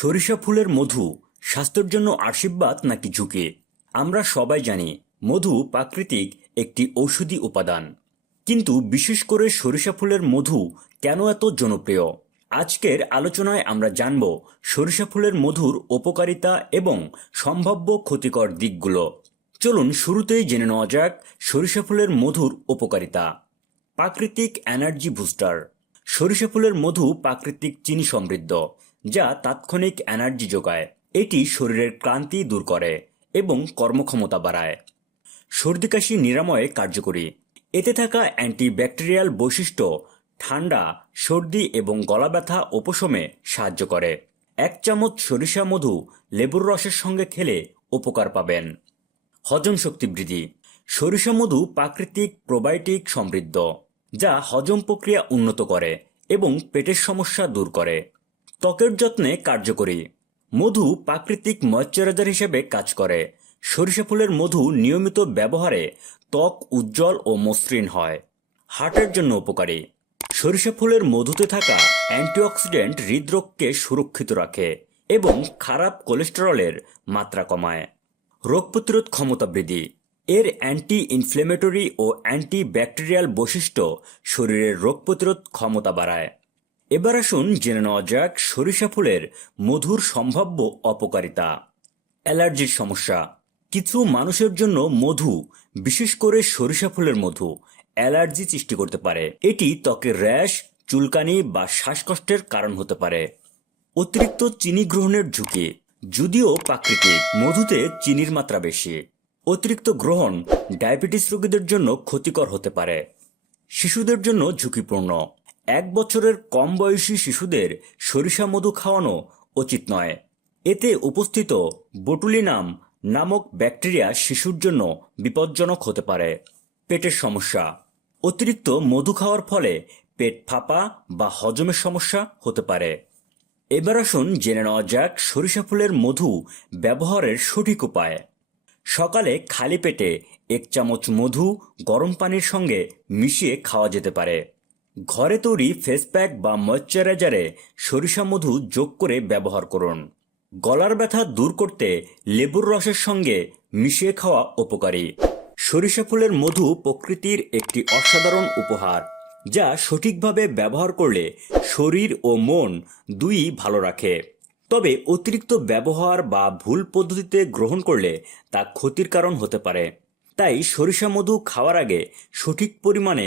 সরিষা ফুলের মধু স্বাস্থ্যের জন্য আশীর্বাদ নাকি ঝুঁকে? আমরা সবাই জানি, মধু প্রাকৃতিক একটি ঔষধি উপাদান। কিন্তু বিশেষ করে সরিষা ফুলের মধু কেন এত জনপ্রিয়? আজকের আলোচনায় আমরা জানব সরিষা ফুলের মধুর উপকারিতা এবং সম্ভাব্য ক্ষতিকর দিকগুলো। চলুন শুরুতেই জেনে নেওয়া যাক সরিষা ফুলের মধুর উপকারিতা। প্রাকৃতিক এনার্জি বুস্টার। সরিষা ফুলের মধু প্রাকৃতিক চিনি সমৃদ্ধ। যা তাৎক্ষণিক এনার্জি যোগায়। এটি শরীরের ক্লান্তি দূর করে এবং কর্মক্ষমতা বাড়ায়। সর্দি কাশি নিরাময়ে কার্যকরী। এতে থাকা অ্যান্টিব্যাকটেরিয়াল বৈশিষ্ট্য ঠান্ডা, সর্দি এবং গলা ব্যথা উপশমে সাহায্য করে। এক চামচ সরিষা মধু লেবুর রসের সঙ্গে খেলে উপকার পাবেন। হজম শক্তি বৃদ্ধি। সরিষা মধু প্রাকৃতিক, প্রোবায়োটিক সমৃদ্ধ, যা হজম প্রক্রিয়া উন্নত করে এবং পেটের সমস্যা দূর করে। ত্বকের যত্নে কার্যকরী। মধু প্রাকৃতিক ময়শ্চারাইজার হিসেবে কাজ করে। সরিষা ফুলের মধু নিয়মিত ব্যবহারে ত্বক উজ্জ্বল ও মসৃণ হয়। হার্টের জন্য উপকারী। সরিষা ফুলের মধুতে থাকা অ্যান্টিঅক্সিডেন্ট হৃদরোগকে সুরক্ষিত রাখে এবং খারাপ কোলেস্টেরলের মাত্রা কমায়। রোগ প্রতিরোধ ক্ষমতা বৃদ্ধি। এর অ্যান্টি ইনফ্লেমেটরি ও অ্যান্টি ব্যাকটেরিয়াল বৈশিষ্ট্য শরীরের রোগ প্রতিরোধ ক্ষমতা বাড়ায়। এবার আসুন জেনে নেওয়া যাক সরিষা ফুলের মধুর সম্ভাব্য অপকারিতা। অ্যালার্জির সমস্যা। কিছু মানুষের জন্য মধু, বিশেষ করে সরিষা ফুলের মধু, অ্যালার্জি সৃষ্টি করতে পারে। এটি ত্বকের র্যাশ, চুলকানি বা শ্বাসকষ্টের কারণ হতে পারে। অতিরিক্ত চিনি গ্রহণের ঝুঁকি, যদিও প্রাকৃতিক, মধুতে চিনির মাত্রা বেশি। অতিরিক্ত গ্রহণ ডায়াবেটিস রোগীদের জন্য ক্ষতিকর হতে পারে। শিশুদের জন্য ঝুঁকিপূর্ণ। এক বছরের কম বয়সী শিশুদের সরিষা মধু খাওয়ানো উচিত নয়। এতে উপস্থিত বটুলিনাম নামক ব্যাকটেরিয়া শিশুর জন্য বিপজ্জনক হতে পারে। পেটের সমস্যা। অতিরিক্ত মধু খাওয়ার ফলে পেট ফাঁপা বা হজমের সমস্যা হতে পারে। এবার আসুন জেনে নেওয়া যাক সরিষা ফুলের মধু ব্যবহারের সঠিক উপায়। সকালে খালি পেটে এক চামচ মধু গরম পানির সঙ্গে মিশিয়ে খাওয়া যেতে পারে। ঘরে তৈরি ফেস প্যাক বা ময়শ্চারাইজারে সরিষা মধু যোগ করে ব্যবহার করুন। গলার ব্যথা দূর করতে লেবুর রসের সঙ্গে মিশিয়ে খাওয়া উপকারী। সরিষা ফুলের মধু প্রকৃতির একটি অসাধারণ উপহার, যা সঠিকভাবে ব্যবহার করলে শরীর ও মন দুই ভালো রাখে। তবে অতিরিক্ত ব্যবহার বা ভুল পদ্ধতিতে গ্রহণ করলে তা ক্ষতির কারণ হতে পারে। তাই সরিষা মধু খাওয়ার আগে সঠিক পরিমাণে